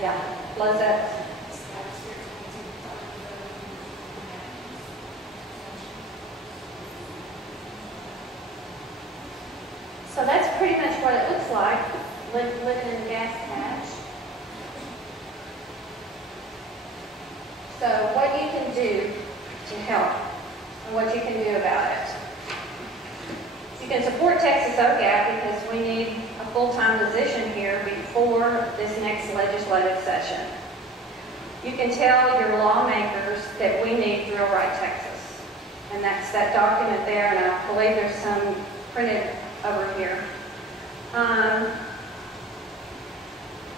Yeah, flows up. So that's pretty much what it looks like, living in a gas patch. So what you can do to help, and what you can do about it. You can support Texas OGAP because we need a full-time position here before this next legislative session. You can tell your lawmakers that we need Drill Right Texas. And that's that document there, and I believe there's some printed over here.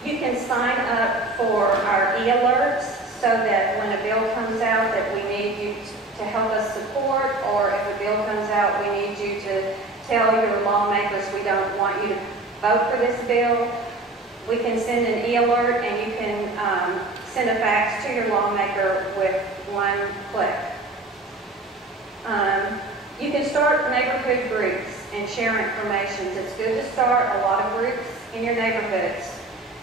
You can sign up for our e-alerts so that when a bill comes out that we need you to help us support, or if a bill comes out we need you to tell your lawmakers we don't want you to vote for this bill. We can send an e-alert, and you can send a fax to your lawmaker with one click. You can start neighborhood groups and share information. It's good to start a lot of groups in your neighborhoods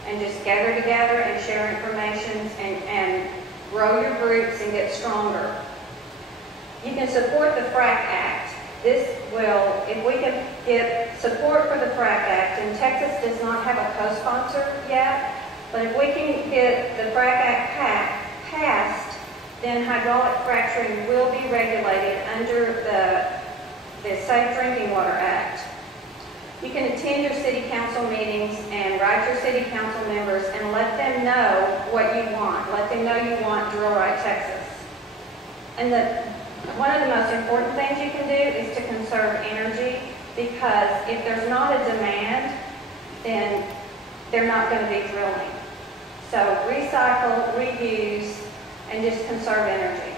and just gather together and share information and grow your groups and get stronger. You can support the FRAC Act. This will, if we can get support for the FRAC Act, and Texas does not have a co-sponsor yet, but if we can get the FRAC Act passed, then hydraulic fracturing will be regulated under the Safe Drinking Water Act. You can attend your city council meetings and write your city council members and let them know what you want. Let them know you want Drill Right Texas. And one of the most important things you can do is to conserve energy, because if there's not a demand, then they're not going to be drilling. So recycle, reuse, and just conserve energy.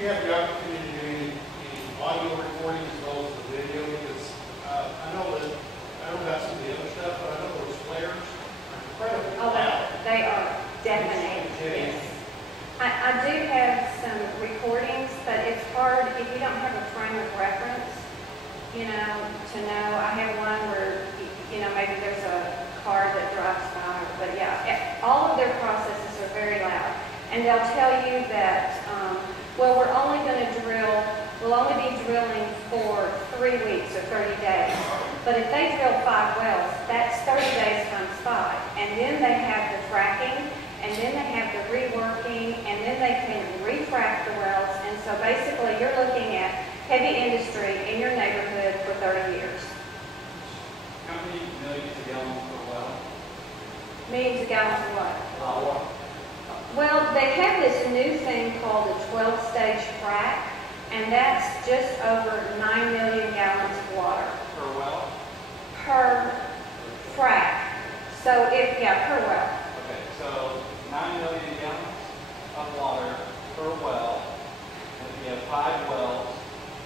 Did you have the opportunity to do any audio recording as well as the video? Because I know about some of the other stuff, but I know those flares are incredibly loud. They are deafening, yes. I do have some recordings, but it's hard if you don't have a frame of reference, you know, to know. I have one where, you know, maybe there's a car that drives by, but yeah, all of their processes are very loud. And they'll tell you that, well, we'll only be drilling for 3 weeks or 30 days. But if they drill 5 wells, that's 30 days times 5. And then they have the fracking, and then they have the reworking, and then they can refrac the wells. And so basically you're looking at heavy industry in your neighborhood for 30 years. How many millions of gallons per well? Millions of gallons of what? Well, they have this new thing called a 12-stage frac, and that's just over 9 million gallons of water. Per well? Per frac. So per well. Okay, so 9 million gallons of water per well. And if you have 5 wells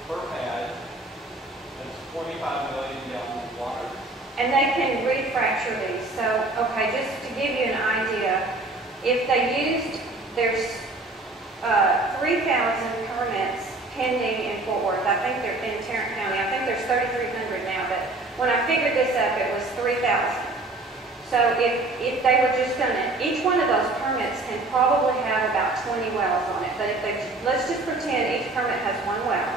per pad, that's 45 million gallons of water. And they can refracture these. So, okay, just to give you an idea, if they used, there's 3,000 permits pending in Fort Worth. I think they're in Tarrant County. I think there's 3,300 now, but when I figured this up, it was 3,000. So if they were just going to, each one of those permits can probably have about 20 wells on it. But if they, let's just pretend each permit has 1 well,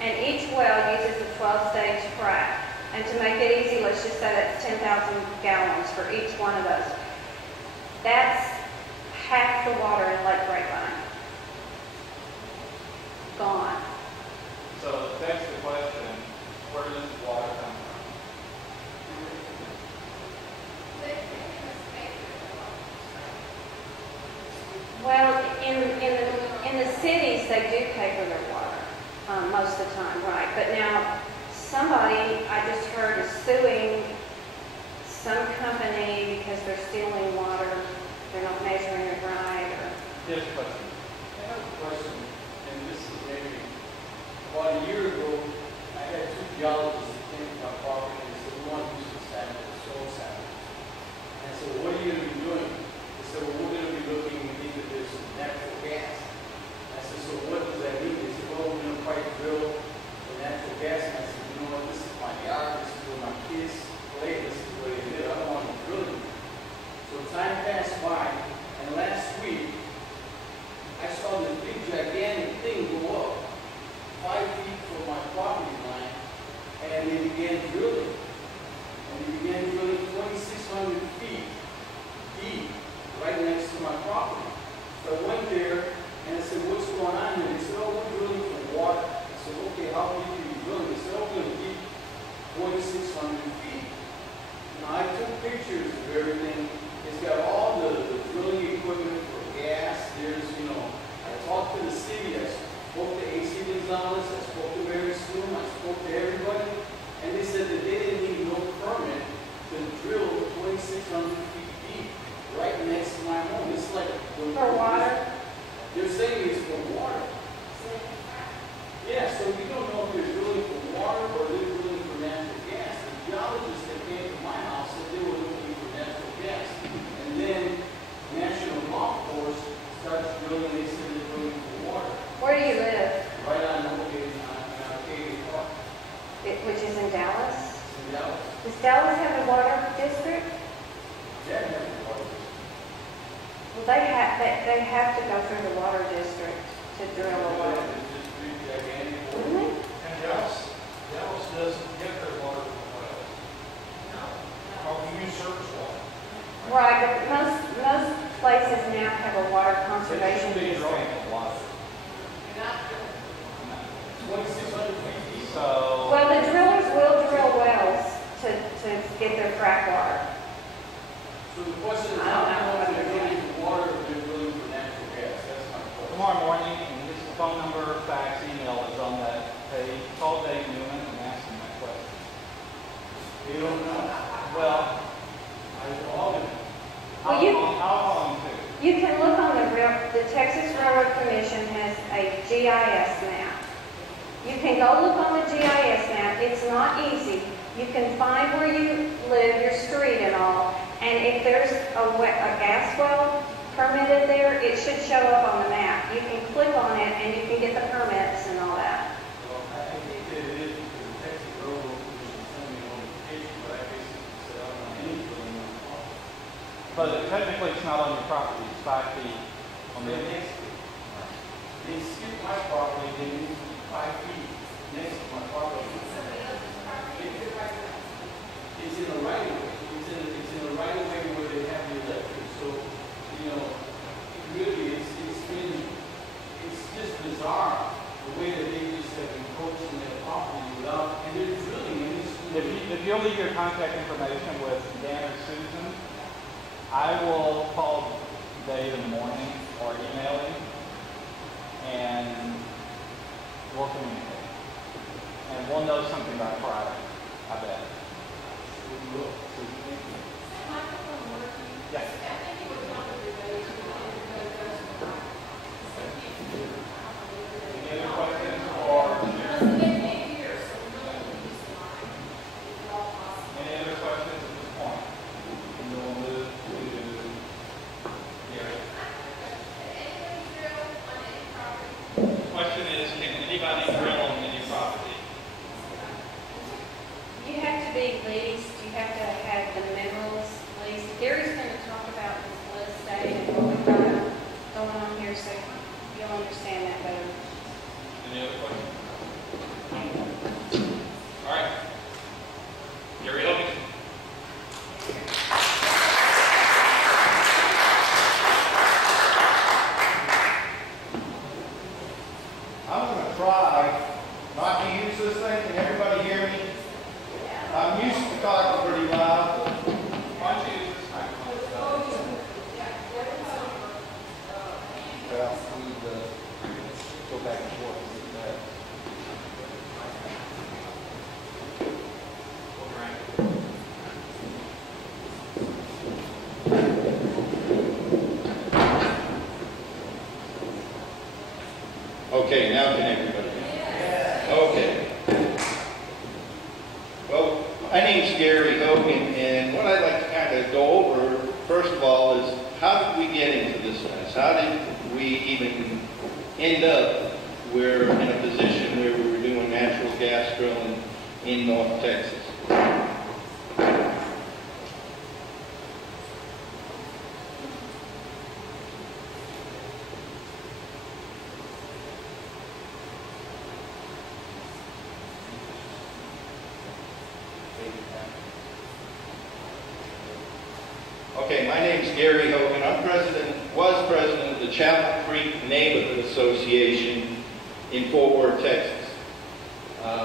and each well uses a 12-stage frac. And to make it easy, let's just say that's 10,000 gallons for each one of those. That's half the water in Lake Grapevine. Gone. So that's the question, where does the water come from? Well, in the cities, they do pay for their water most of the time, right? But now, somebody I just heard is suing some company because they're stealing water. They're not measuring it right. Yes, question. I have a question, and this is maybe they have to go through the water district to drill a well. Really? And Dallas doesn't get their water from wells. Or we use surface water. Right, but most places now have a water conservation Be district. drawing of water. So, Well, the drillers will drill wells to get their frack water. So the question is, I don't know. how much they're drilling for water or they're drilling for natural gas? That's my question. tomorrow morning, and his phone number, fax, email is on that page. Call Dave Newman and ask him that question. You don't know. Well, I called him. Well, you- I'll call him too. You can look on the Texas Railroad Commission has a GIS map. You can go look on the GIS map. It's not easy. You can find where you live, your street and all, and if there's a gas well permitted there, it should show up on the map. You can click on it and you can get the permits and all that. Well, I think that it is because the Texas Railroad Commission sent me a notification, but I basically said, I don't know any drilling on the farm. But technically, it's not on your property. It's 5 feet on the. They skipped my property, they moved 5 feet next to my property. It's in the right of way. It's in the right of way where they have the electric. So, you know, really, it's just bizarre the way that they just have encroached on their property without, and they're drilling in this. If you'll leave your contact information with Dan or Susan, I will call Dave in the morning or email him, and we'll communicate. And we'll know something by Friday, I bet. Yes. Any other questions or any other questions at this point? And then we'll move to Gary. The question is, can anybody drill on any property? You have to be leased, you have to have the minerals leased. Gary's going to talk about this list today and what we've got going on here, so you'll understand that better. Any other questions? All right. Gary Hogan. I'm going to try not to use this thing. Can everybody hear me? I'm used to talking pretty loud. Why don't you use this microphone? Well, we go back and forth. Okay, now can everybody? Okay. Well, my name's Gary Hogan, and what I'd like to kind of go over, first of all, is how did we get into this mess? How did we even end up we're in a position where we were doing natural gas drilling in North Texas? Okay, my name's Gary Hogan. Was president of the Chapel Creek Neighborhood Association in Fort Worth, Texas.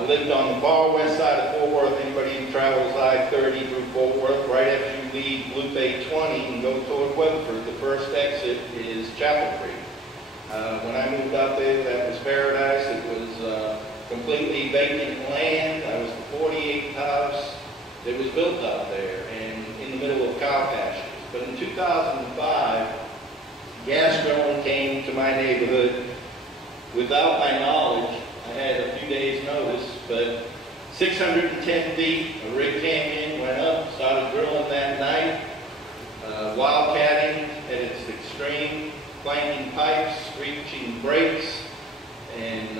Lived on the far west side of Fort Worth. Anybody who travels I-30 through Fort Worth, right after you leave Loop 820 and go toward Weatherford, the first exit is Chapel Creek. When I moved out there, that was paradise. It was completely vacant land. I was the 48th house that was built out there and in the middle of cow pastures. But in 2005, gas drilling came to my neighborhood without my knowledge. I had a few days' notice, but 610 feet, a rig came in, went up, started drilling that night. Wildcatting at its extreme, clanking pipes, screeching brakes, and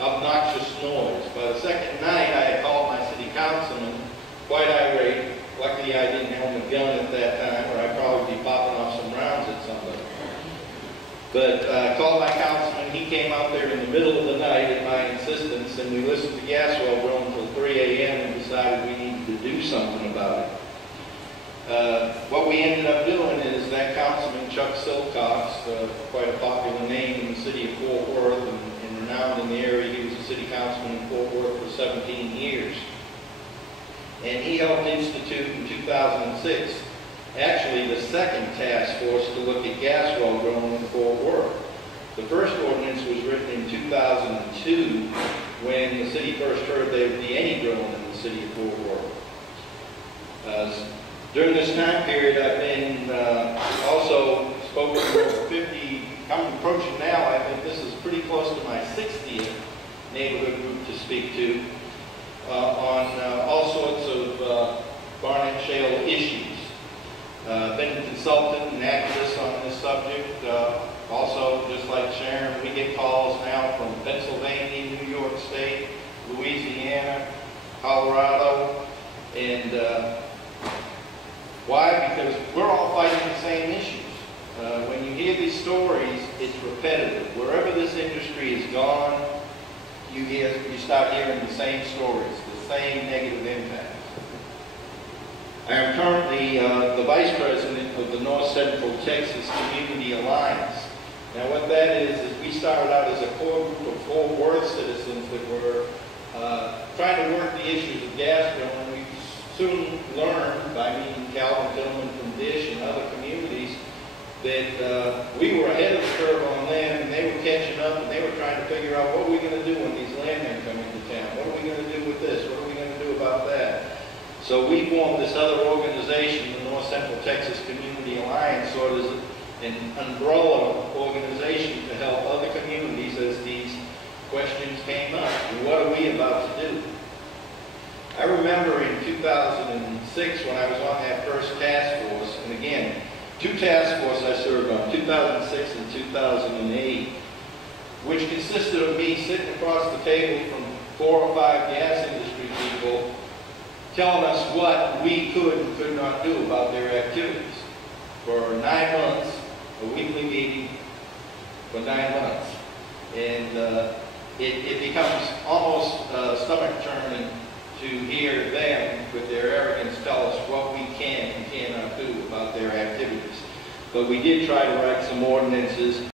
obnoxious noise. By the second night, I had called my city councilman, quite irate. Luckily, I didn't have a gun at that time, or I'd probably be popping off some rounds at somebody. But I called my councilman, he came out there in the middle of the night at my insistence, and we listened to gas well grown until 3 a.m. and decided we needed to do something about it. What we ended up doing is that councilman, Chuck Silcox, quite a popular name in the city of Fort Worth and renowned in the area. He was a city councilman in Fort Worth for 17 years. And he helped institute in 2006, actually the second task force to look at gas well grown in Fort Worth. The first ordinance was written in 2002 when the city first heard there would be any grown in the city of Fort Worth. During this time period, I've been also spoken to over 50, I'm approaching now, I think this is pretty close to my 60th neighborhood group to speak to on all sorts of Barnett Shale issues. Been a consultant and activist on this subject. Also, just like Sharon, we get calls now from Pennsylvania, New York State, Louisiana, Colorado, and why? Because we're all fighting the same issues. When you hear these stories, it's repetitive. Wherever this industry is gone, you start hearing the same stories, the same negative impacts. I am currently the Vice President of the North Central Texas Community Alliance. Now what that is we started out as a core group of Fort Worth citizens that were trying to work the issues of gas drilling. We soon learned by meeting Calvin Tillman from Dish and other communities that we were ahead of the curve on them, and they were catching up, and they were trying to figure out what are we going to do when these landmen come into town? What are we going to do with this? What are we going to do about that? So we formed this other organization, the North Central Texas Community Alliance, sort of as an umbrella organization to help other communities as these questions came up. And what are we about to do? I remember in 2006 when I was on that first task force, and again, two task forces I served on, 2006 and 2008, which consisted of me sitting across the table from 4 or 5 gas industry people telling us what we could and could not do about their activities. For 9 months, a weekly meeting for 9 months. And it becomes almost stomach-turning to hear them, with their arrogance, tell us what we can and cannot do about their activities. But we did try to write some ordinances